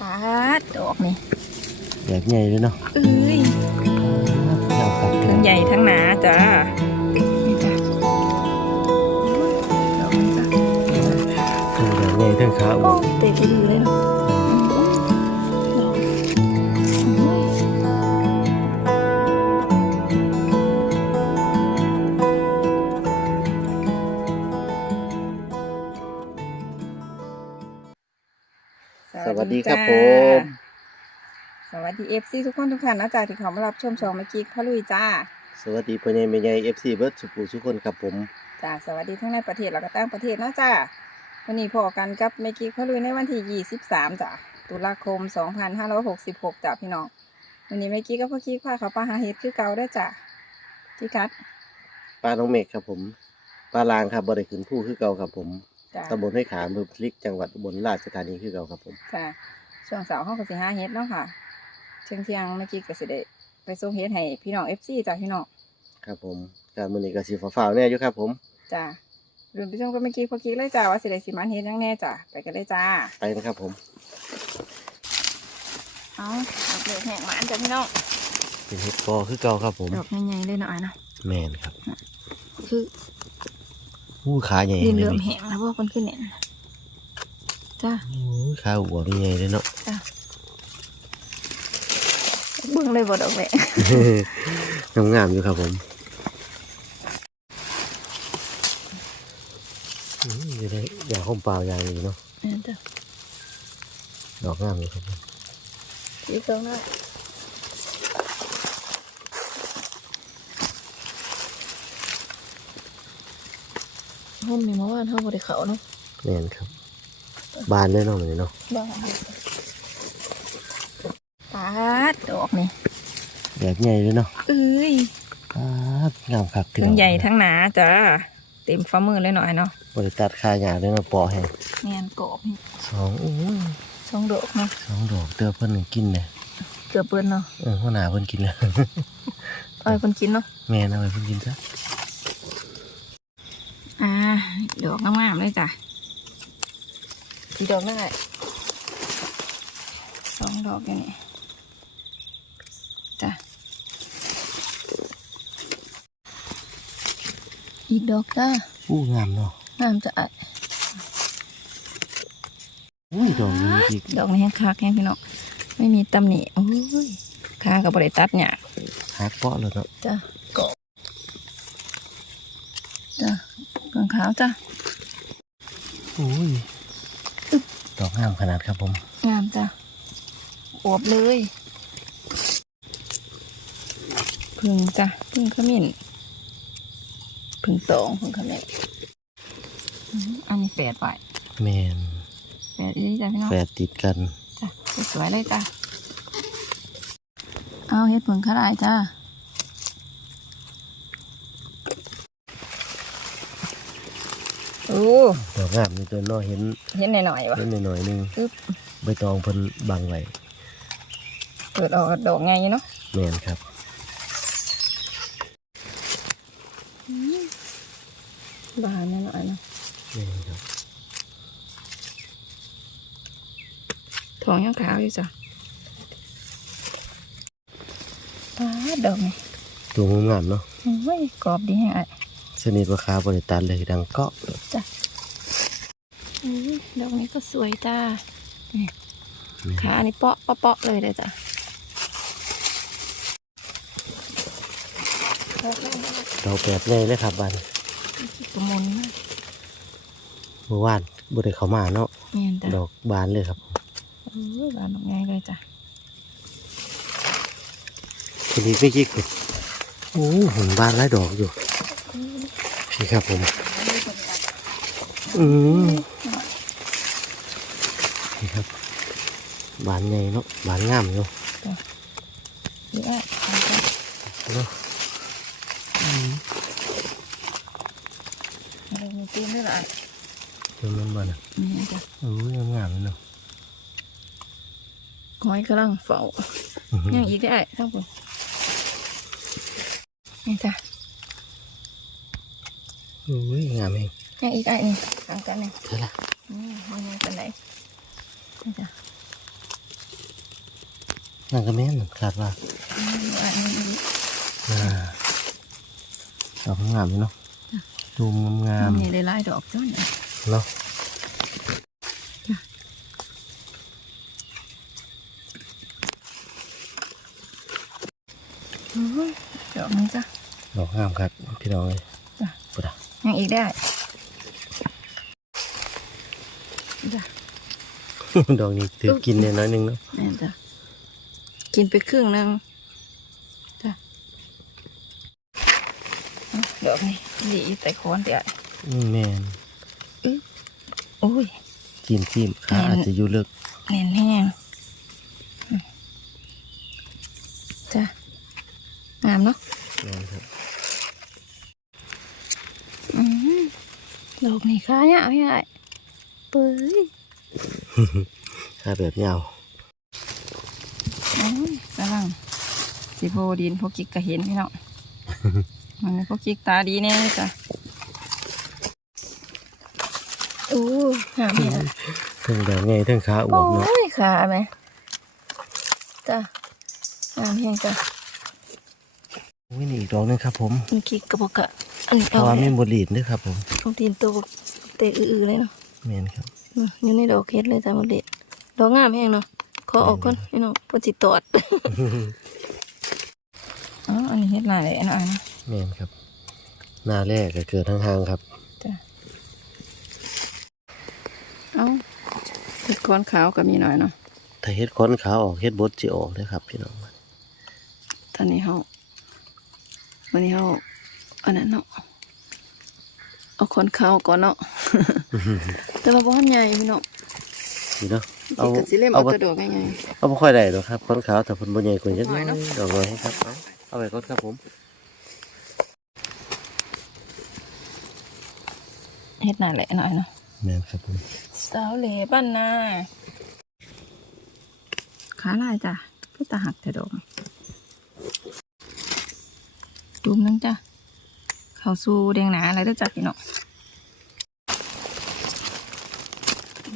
ปาดดอกนี่แบบใหญ่เลยเนาะเอ้ยยาวครับทั้งใหญ่ทั้งหนาจ้านี่จ้ะดอกนี้จ้ะคือแบบใหญ่ทั้งขาอโอ้วบเตะไปดูเลยเนาะ จ้าสวัสดีเอฟซีทุกคนทุกท่านนะจ๊ะที่เขามารับชมชมเมื่อกี้พ่อลุยจ้า สวัสดีพ่อใหญ่แม่ใหญ่ FC เบิร์ดสุขุทุกคนครับผมจ้าสวัสดีทั้งในประเทศแล้วก็ต่างประเทศนะจ้าวันนี้พอกันกับเมกิพะลุยในวันที่23จ้ะตุลาคม2566จ้ะพี่น้องวันนี้เมกี้กับพ่อกี้พาเขาปลาหาเห็ดคือเก่าได้อจ้ะพี่กัดปลาน้องเมฆครับผมปลาลางครับบ่ได้ขึ้นผู้คือเก่าครับผม จ้ะตำบลห้วยขามอำเภอพลิกจังหวัดอุบลราชธานีคือเก่าครับผม จ้ะช่วงเสาร์ห้องก็สิหาเห็ดเนาะค่ะเที่ยงเที่ยงๆเมกี้ก็สิได้ไปส่งเห็ดให้พี่น้องเอฟซีจ้ะพี่น้องครับผมการมื้อนี้ก็สิฟ้าวๆแน่อยู่ครับผม จ้ะรวมไปชมกับเมกี้พ่อกี้เลยจ้าว่าสิได้สิมันเห็ดยังแน่จ้ะไปกันเลยจ้า ไปนะครับผมเอาดอกเล็กแห้งหวานจ้ะพี่น้องเป็นเห็ดกอคือเก่าครับผม ดอกใหญ่ๆเลยหน่อยนะแม่นครับ คือ อู้ขาใหญ่ดินเลเหลื่อมยแห้งแล้วพวกมันขึ้นเน่นจ้าอู้ขาอวบใหญ่เลยเนาะจ้าเบิ่งเลยบ่ดอกแหละงามๆอยู่ครับผมอืมอยู่ได้อย่างห้มเปล่าอย่างนี้เนาะนั่นจ้ะดอกงามอยู่ครับผมอีกตรงนั้น ห้องมีมาว่านห้องบริเขาเนาะแม่นครับ บานแน่นอนเลยเนาะบ้านปาดดอกนี่แบบใหญ่เลยเนาะเอ้ยปาดงามครับทั้งใหญ่ทั้งหนาจ้าเต็มฝ่ามือเลยหน่อยเนาะบริตัดคาหยาเลยเนาะปอแห้งแงนกรอบนี่สองโอ้ยสองดอกเนาะสองดอกเตือเพิ่นหนึ่งกินเลยเกือบเบิ้นเนาะเออหัวหน้าเพิ่นกินแล้วเอาไปคนกินเนาะแม่นเอาไปเพิ่นกินซะ อ่า ดอกงามๆเลยจ้ะกี่ดอกได้สองดอกอย่างนี้จ้ะอีกดอกจ้าอู้งามเนาะงามจะอะอุ้ยดอกนี้อีกดอกนี้แห้งคักแห้งพี่น้องไม่มีตำหนิโอ้ยขากับบริตัดเนี่ยหักเปาะเลยเนาะจ้ะกบจ้ะเปลืองขาวจ้ะ อุ้ยดอกงามขนาดครับผม งามจ้ะอวบเลยพึ่งจ้ะพึ่งขมิ้นพึ่งตองพึ่งขมิ้นอืมอันนี้แฝดไว้แม่นแฝดอีนี่จ้ะพี่น้องแฝดติดกันจ้ะสวยๆเลยจ้ะเอาเฮ็ดผึ่งขลายจ้ะ โอ้ดอกงามนี่ตัวน้อยเห็นเห็นหน่อยๆวะเห็นหน่อยๆหนึงปึ๊บใบตองเพิ่นบังไว้เปิดออกดอกไงเนาะแม่นครับบานนิดหน่อยเนาะแม่นครับทองยังขาวอยู่จ้ะตาดดอกนี่ตัวงามๆเนาะโอ้ยกรอบดีแฮะไอ้ สนิทราคาบริตัดเลยดังเกาะจ้ะอุ้ยดอกนี้ก็สวยจ้านี่ขาอันนี้เปาะเปาะเปาะเลยเลยจ้ะดอกแบบใหญ่เลยครับบ้านกระมุนมากเมื่อวานบ่ได้เข้ามาเนาะเงียนจ้ะดอกบานเลยครับโอ้ยบานดอกไงเลยจ้ะทีนี้ไม่กี่คือโอ้เห็นบานหลายดอกอยู่ นี่ครับผมอืมนี่ครับบานใหญ่เนาะบานงามอยู่เยอะเอาจ้ะเนาะเอามีตีนด้วยล่ะเพิ่มมันบานอะนี่จ้ะโอ้ยงามๆเลยเนาะหอยกำลังเฝ้าอื้อหือยังอีกได้ทั้งหมดนี่จ้ะโอ้ยงามเองยังอีกไอ้นี่ทางกันนี่เท่าไหร่นี่มันยังเป็นไหนนี่จ้ะนั่นก็แม่นคาดว่าอันนี้อ่าดอกงามอยู่เนาะดูงามมีหลายๆดอกจ้ะเนี่ยๆเนาะโอ้ยดอกนี้จ้ะดอกงามครับพี่น้องเลยจ้ะปุ๊ดอะ ยังอีกได้จ้ะดอกนี้ถือกินเนี่ยน้อยหนึงเนาะแม่นจ้ะกินไปครึ่งหนึงจ้ะเอาดอกนี้ดีอยู่แต่โคนเดียวอืมแม่นโอ้ยกินจิ้มขาแม่นอาจจะอยู่ลึกแน่นแห้งอืมจ้ะงามเนาะแม่นครับ อืม ดอกนี่ค้าเนี่ยเอาใหญ่ปื้ยขาแบบยาวโอ้ยกำลังสิโพดินพวกกิกก็เห็นพี่เนาะมันพวกกิกตาดีแน่จ้ะโอ้หาเนี่ยเทั้งดอกไงเทั้งขาอวโอ้บเนาะยขาไหมจ้ะงามแห้งจ้ะอุ้ยนี่อีกดอกหนึงครับผมมันกิกกระบอกกะ อันนี้เพเอาราะว่าไว้มีบรีดด้วยครับผมของตีนตัวเตะอื้อๆเลยเนาะแม่นครับอืมอยู่ในดอกเฮ็ดเลยจ้ะหมดเด็ดดอกงามแห้งเนาะขอออกก่อนพี่น้องปนสิตอดอ๋ออันนี้เฮ็ดหลายเลยอันนั้นนะแม่นครับ หน้าแรกก็เกิดทั้งหางครับจ้ะเอ้าเฮ็ดก้อนขาวก็มีหน่อยเนาะถ้าเฮ็ดค้อนขาวออกเฮ็ดบดจิออกเลยครับ พี่น้องตอนนี้เฮาวันนี้เฮา อันนั้นเนาะเอาก้อนขาวก่อนเนาะแต่ว่าบ่ทันใหญ่พี่น้องนี่เนาะเอาเอาก็สิเล่มเอาเอาบ่กระโดดง่ายเอาบ่ค่อยได้หรอกครับค้อนขาวแต่เพิ่นบ่ใหญ่กว่าจักหน้น้ออยยเนาะดอกน้อยให้ครับเอาเอาไปก่อนครับผมๆเฮ็ดหน้าแหละหน่อยเนาะแม่นครับผมสาวเหล่บ้านนาขาลายจ้ะก็ตาหักแต่ดอกจุ่มนึงจ้ะ เข้าสู่แดงหนาอะไรด้วยจ้ะพี่น้อง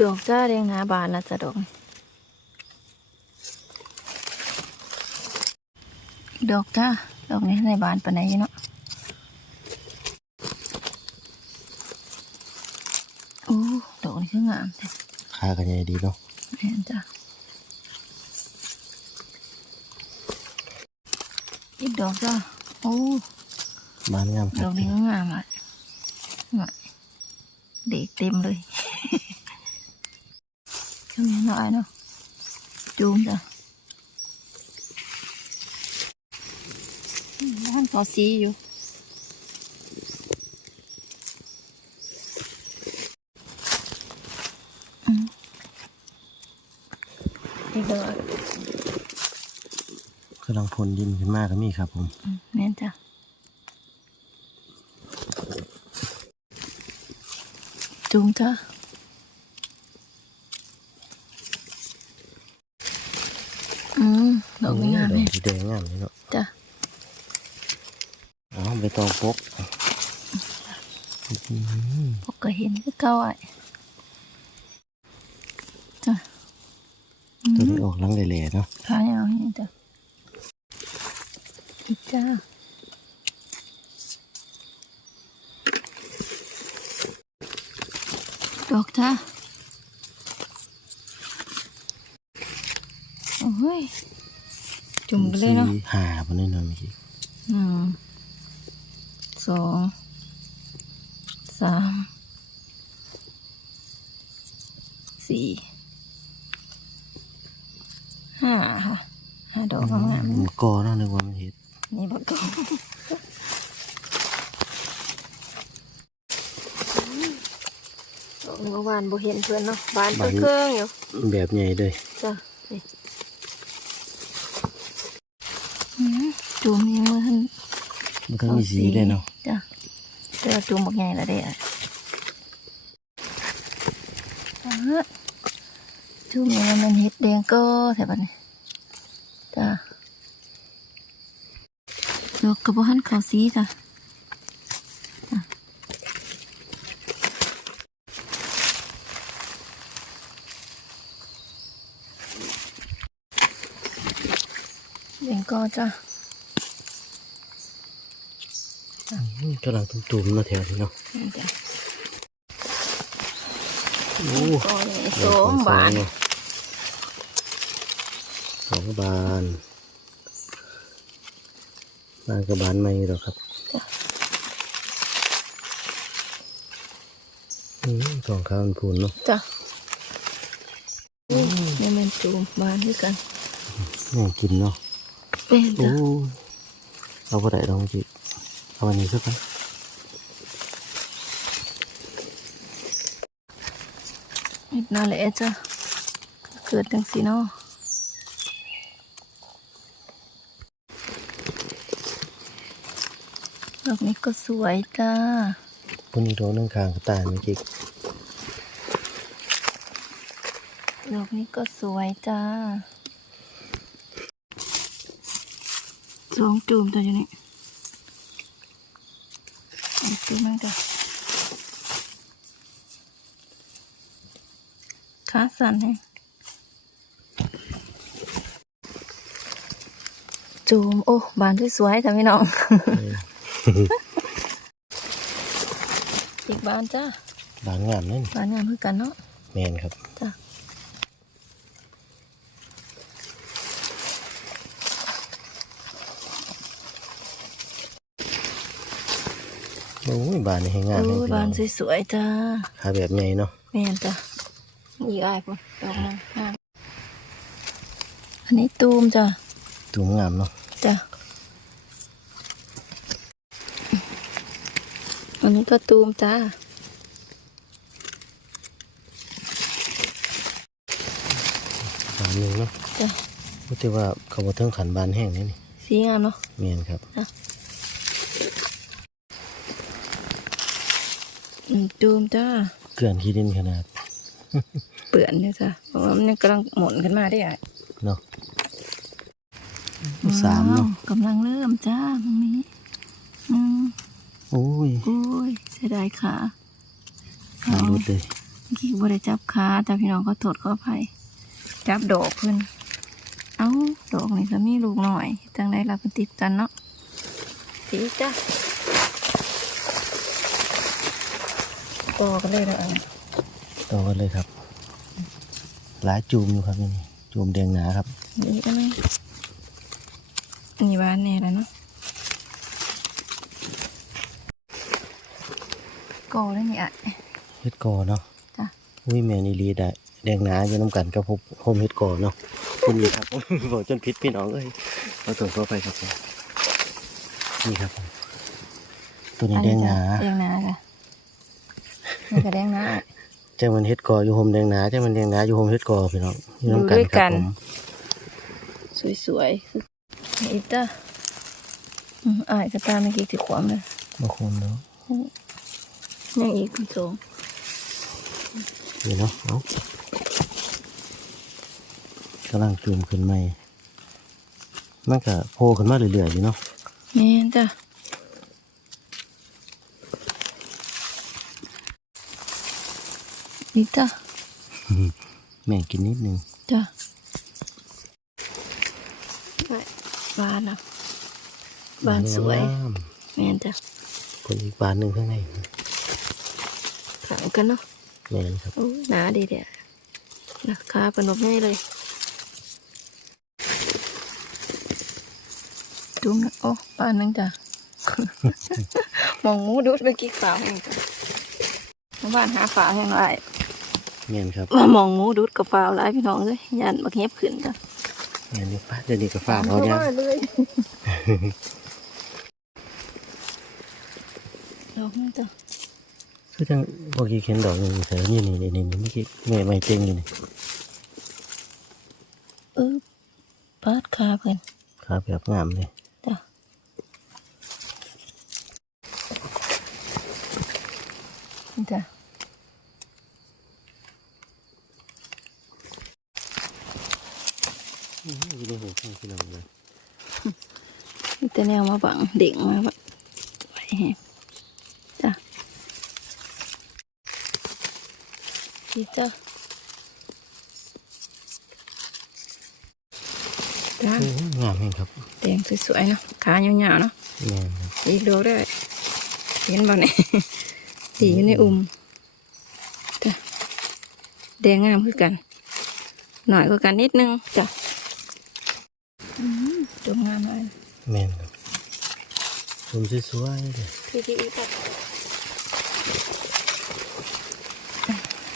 ดอกจ้าแดงหนาบานนะจ้ะดอกนี่ดอกจ้าดอกนี้ในบานปานไหนเนาะโอ้ดอกนี้คืองามแท้ขากันใหญ่ดีเนาะแม่นจ้ะอีกดอกจ้ะโอ้ บานงามคดรัอบกนี้ก็งามอะงามเด็กเต็มเลย ช่วงนี้น้อยเนาะจูมจ้ะอืมบ้านเขาสีอยู่ อืมอีกดอกกำลังพ่นดินขึ้นมาก็มีครับผมอืมแม่นจ้ะ จูมจ้ะอืมดอกไม่งามดเลอยกสีแดงงามเลยเนาะจ้ะเอาไปตองปกอื้อหือพวกก็เห็นคือเก่าอะจ้ะอืตัวมนี้ออกหลังแหล่ๆเนาะขายเอาเนี่ยจ้ะอีกจ้า ดอกจ้าโอ้ย จุ่มไปเลยเนาะสี่ห้าบนนี้เนาะเมื่อกี้หนึ่งสองสามสี่ห้าค่ะห้าดอกงามๆมันกอเนาะนึกว่ามันเห็ดนี่บดอกดอกนี้ เมื่อวานบ่เห็นเพื่อนเนาะบานเพิ่งเครื่องอยู่แบบใหญ่เลยจ้ะนี่อืมจูมยังมือหันมันก็มีสีเลยเนาะจ้ะเจอจูมบักใหญ่แล้วเด้อะอ่าจูมนี่มันเห็ดแดงก็แถวบ้านนี้จ้ะดอกกระบอกหันขาวสีจ้ะ เบ่งก็จ้ะอืมกำลังตุ้มๆเนาะแถวนี้เนาะนี่จ้ะโอ้ก็นี่สองบาทเะสองบานบานกับบานไม่หรอกครับจ้ะอืมสองข้าวมันพูนเนาะจ้ะนี่มันจูมบานด้วยกันน่ากินเนาะ เป็นโอ้จ้ะเอาไปได้ลองจิเอาวันนี้สักกันนิดน่าแหละจ้ะเกิดจังสีเนาะดอกนี้ก็สวยจ้าวันนี้โดนเรื่องคางกระต่ายเมื่อกี้ดอกนี้ก็สวยจ้า สองจูมตัวอยู่นี่อีกจูมนึงจ้ะขาสั่นให้จูม โอ้ บานสวยๆจ้ะพี่น้อง อีกบานจ้าบานงามนั่นบานงามเพื่อกันเนาะแมนครับ จ้ะ โอ้ย บานนี่ให้งามโอ้เลยยบานสวยๆจ้าขาแบบใหญ่เนาะแม่นจ้ะอีกอายพุ่นดอกนึงงามอันนี้ตูมจ้ะตูมงามเนาะจ้ะอันนี้ก็ตูมจ้าบานหนึ่งเนาะจ้ะพูดแต่ว่าเขาบอกเทิงขันบานแห้งนี่นี่สีงามเนาะแมนครับ อืมตูมจ้าเกลื่อนขี้ดินขนาด เปื่อนเนี่ยจ้ะเพราะว่ามันยังกำลังหมุนขึ้นมาได้อะเนาะสามเนาะว้วกำลังเริ่มจ้าตรงนี้อืมโอ้ยโอ้ยเสียดายขาขาลุดเลยเมื่อกี้บ่ได้จับขาแต่พี่น้องก็โทษขออภัยจับดอกเพิ่นเอ้าดอกนี่จะมีลูกหน่อยจังไดล่ะเพิ่นติดกันเนาะสีจ้ะ ต่อกันเลยเด้ออันนี้ต่อกันเลยครับ หลายจูมอยู่ครับนี่จูมแดงหนาครับนี่ก็ไหมนี่บ้านแน่แล้วเนาะก่อได้นี่อะเฮ็ดกอเนาะจ้ะอุ้ยแมนอีหลีได้แดงหนาอยู่น้ำกันกับผมโฮมเฮ็ดกอเนาะคุณนี่ครับบอกจนพิษพี่น้องเอ้ยเอาตัวเข้าไปครับผมนี่ครับผมตัวนี้แดงหนาแดงหนาค่ะ นี่ก็แดงหนาจ้ามันเฮ็ดกออยู่โฮมแดงหนาจ้ามันแดงหนาอยู่โฮมเฮ็ดกอพี่น้องอยู่น้ำกันอยู่ด้วยคกัรับนผมสวยๆคืออีจ้าอืมอายก็ตามเมื่อกี้ถือขวามเลยบางคนเนาะยังอีกคุณโจงนี่เนาะเอากำลังจูมขึ้นใหม่มันก็โผล่ขึ้นมาเรื่อยๆอยู่เนาะแม่นจ้ะ อีจ้าแม่งกินนิดนึงจ้ะบานอะบานสวยงามแม่นจ้ะคนอีกบานหนึ่งข้างในขังกันเนาะแม่นครับโอ้หนาดีเดียนะขาเป็นแบบนี้เลยจุ้มนะโอ้ปานนึงจ้ะมองหมูดูดไปกี่ฝาเองจ้ะมาบ้านหาฝาให้หน่อย แม่นครับมามองหมูดูดกับฝาหลายพี่น้องเลยยันบักเห็บขึ้นจ้ะแม่นนี่ป้าเดี๋ยวนี้ก็ฝากเขาเนี่ยเลยดอกนี่จ้ะคือจังพอกี้เข็นดอกหนึ่งเสือนี่นี่นี่นี่เมื่อกี้แม่ไม่เต็งอยู่นี่เออปาดขาเพิ่นครับแบบงามเลยจ้ะนี่จ้ะ อยู่ในหูข้างพี่น้องเลยมีแต่แนวมาบังเด็กมาบังไว้ให้จ้ะดีจ้ะจ้าโอ้งามเองครับแดงสวยๆเนาะขายาวๆเนาะแม่นครับอีกดอกได้เห็นบ่เนี่ยสีอยู่ในอุ้มจ้ะแดงงามคือกัน หน่อยกว่ากันนิดนึงจ้ะอืมดอกงามเลย แม่นครับผมสวยๆเลยพี่ที่อีกแบบ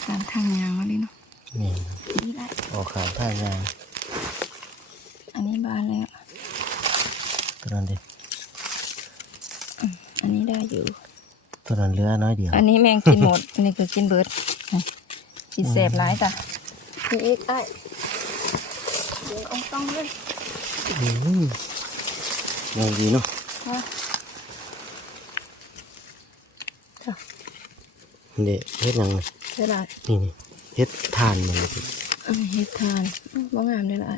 ตามทางยางมาเลยเนาะแม่นครับนี่ได้ออกขางท่างานอันนี้บานแล้วตัวนั้นดิอันนี้ได้อยู่ ตัวนั้นเหลือน้อยเดียวอันนี้แมงกินหมด อันนี้คือกินเบิร์ดกินเสพร้ายจ้ะพี่อีกได้เดี๋ยวเอาต้องเลย อืม งามดีเนาะว่าจ้ะเด็เฮ็ดหยังไงเท่าไหร่นี่นี่เฮ็ดทานมันเลยอันนี้เฮ็ดทานบ่งามเลยละไอ้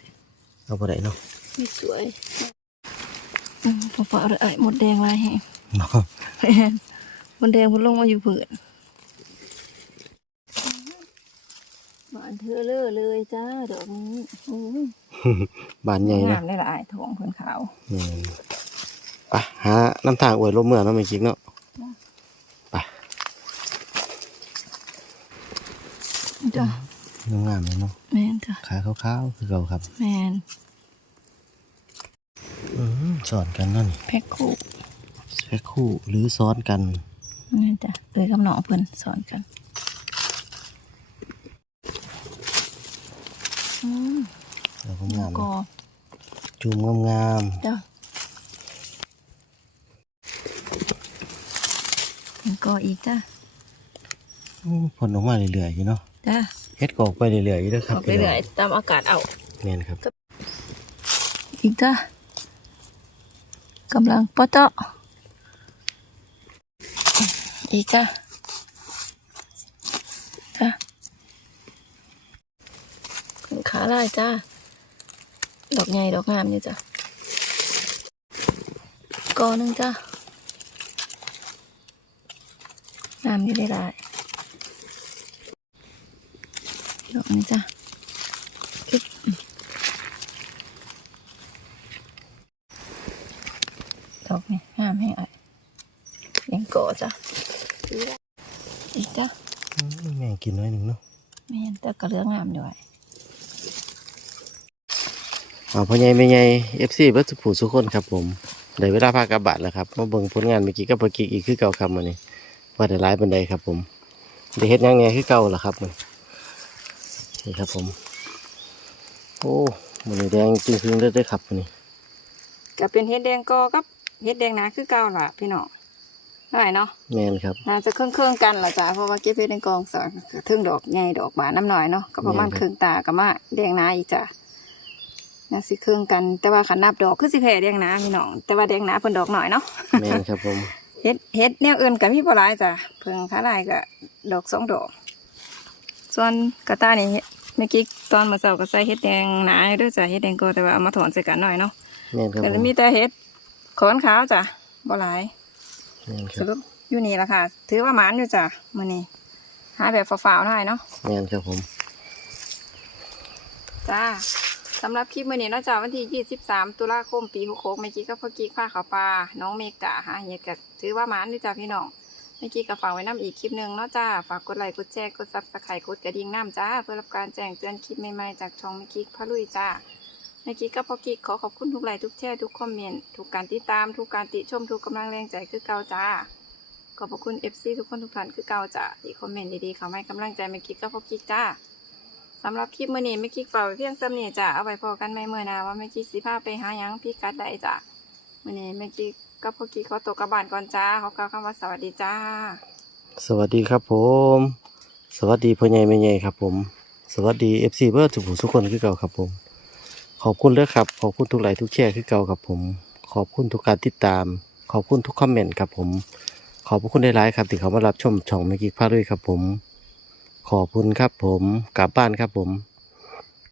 เอาไปได้เนาะไม่สวยอืมพอฟ้าเลยไอ้หมดแดงลายแห้งเนาะหมดแดงมันลงมาอยู่ผืน หวานเธอเลอเลยจ้าดอกนี้โอ้ยบานใหญ่งาเนาะมเลยละไอ้ทองเพิ่นขาวแม่นไปหาน้ำทางอวยลมเมื่อเนาะไม่คิดเนาะไปจ้ะงามๆเลยเนาะแม่นจ้ะขาขาวๆคือเก่าครับ แม่นอืมสอนกันเนั่นแพ็คคู่แพ็คคู่หรือซ้อนกันนี่จ้ะเลยกับน้องเพิ่นสอนกัน อืมแล้วก็งามก็จุ่มงามจ้ะแล้วก็อีกจ้ะๆอืมผลออกมาเรื่อยๆอยู่เนาะจ้ะเฮ็ดกอกไปเรื่อยๆอยู่เด้อคอรับอกเรื่อยๆตามอากาศเอาแม่นครับ อีกจ้ะกำลังปะเจาะอีกจ้ะจ้ะขึ้นขา ลายจ้า ดอกใหญ่ดอกงามนี่จ้ะกอหนึ่งจ้ะงามนี่ได้หลายดอกนี้จ้ะคิดดอกนี่งามให้อะเลี้ยังโกจ้ะอีกจ้ะอืมแม่งกินน้อยหนึ่งเนาะไม่เห็นแต่กระเรื่องงามด้วย เอาพ่อใหญ่แม่ใหญ่ FC เบิดสุผู้สุคนครับผมได้เวลาพากลับบ้านแล้วครับมาเบิ่งผลงานเมื่อกี้กับเมื่อกี้อีกคือเก่าครับมื้อนี้ว่าได้หลายปานใดครับ ผมได้เฮ็ดหยังแหน่คือเก่าล่ะครับมื้อนี่ครับผม โอ้มื้อนี้แดงจริงๆเลยเด้อครับมื้อนี้ก็เป็นเฮ็ดแดงโกกับเฮ็ดแดงหนาคือเก่าล่ะพี่น้องได้เนาะแม่นครับน่าจะเครื่องเครื่องๆกันล่ะจ้ะเพราะว่าเก็บเฮ็ดแดงกองสอนถึงดอกใหญ่ดอกบานน้ำหน่อยเนาะก็ประมาณแม่นครับครึ่งตากับมาแดงหนาอีกจ้ะ น่าสิเครื่องกัน แต่ว่าขันนับดอกคือสิแพ้แดงหนาพี่น้อง แต่ว่าแดงหนาเพิ่นดอกหน่อยเนาะ แม่นครับผม เฮ็ดเฮ็ดแนวอื่นก็มีบ่หลายจ้ะเพิ่งขาลายก็ดอกสองดอก ส่วนกระตายนี่เมื่อกี้ตอนมาเช้าก็ใส่เฮ็ดแดงหนาอยู่เด้วยจ้ะเฮ็ดแดงก็แต่ว่าเอามาถอนใส่กันหน่อยเนาะแม่นครับก็ผเลยมมีแต่เฮ็ดขอนขาวจ้ะบ่หลายแม่นคสรับรุปอยู่นี่ล่ะค่ะ ถือว่าหมานอยู่จ้ะมื้อนี้หาแบบฝ่าวๆหน่อยเนาะแม่นครับผมจ้า สำหรับคลิปมื้อนี้นาะจ้ะวันที่ 23 ตุลาคม ปี66เมื่อกี้ก็พ่อกิ๊กพาเขาปลา น้องเมกะหาเฮ็ดก็ถือว่าหมานอยู่จ้ะพี่น้อง เมื่อกี้ก็ฝากไว้น้ำอีกคลิปหนึ่งนาะจ้าฝากกดไลค์ กดแชร์ กดซับสไครต์กดกระดิ่งน้ำจ้า เพื่อรับการแจ้งเตือนคลิปใหม่ๆ จากช่องเมื่อกี้พะลุยจ้า เมื่อกี้ก็พอกิ๊กขอขอบคุณทุกไลค์ ทุกแชร์ ทุกคอมเมนต์ ทุกการติดตาม ทุกการติชม ทุกกำลังแรงใจคือเก่าจ้า ขอบพระคุณ FC ทุกคนทุกท่านคือเก่าจ้าที่คอมเมนต์ดีๆเขาให้กำลังใจเมื่อกี้ก็พอกิ๊กจ้า สำหรับคลิปมื้อนี้เมื่อกี้ฝากไว้เพียงซ้ำนี่จ้าเอาไว้พอกันไม่เมื่อนาว่าเมื่อกี้สิพาไปหายังพี่กัดได้จ้ามื้อนี้เมื่อกี้ก็พอกิ๊กขอตัวกลับานก่อนจ้าเขอกล่าวคำว่าสวัสดีจ้า สวัสดีครับผม สวัสดีพ่อใหญ่แม่ใหญ่ครับผม สวัสดี FC เบิร์ดสุผู้สุกคนคือเก่าครับผม ขอบคุณเด้อครับ ขอบคุณทุกไลค์ทุกแชร์คือเก่าครับผม ขอบคุณทุกการติดตาม ขอบคุณทุกคอมเมนต์ครับผม ขอบพระคุณได้หลายครับที่เขามารับชมช่องเมกิกพาด้วยครับผม ขอบคุณครับผมกลับบ้านครับผม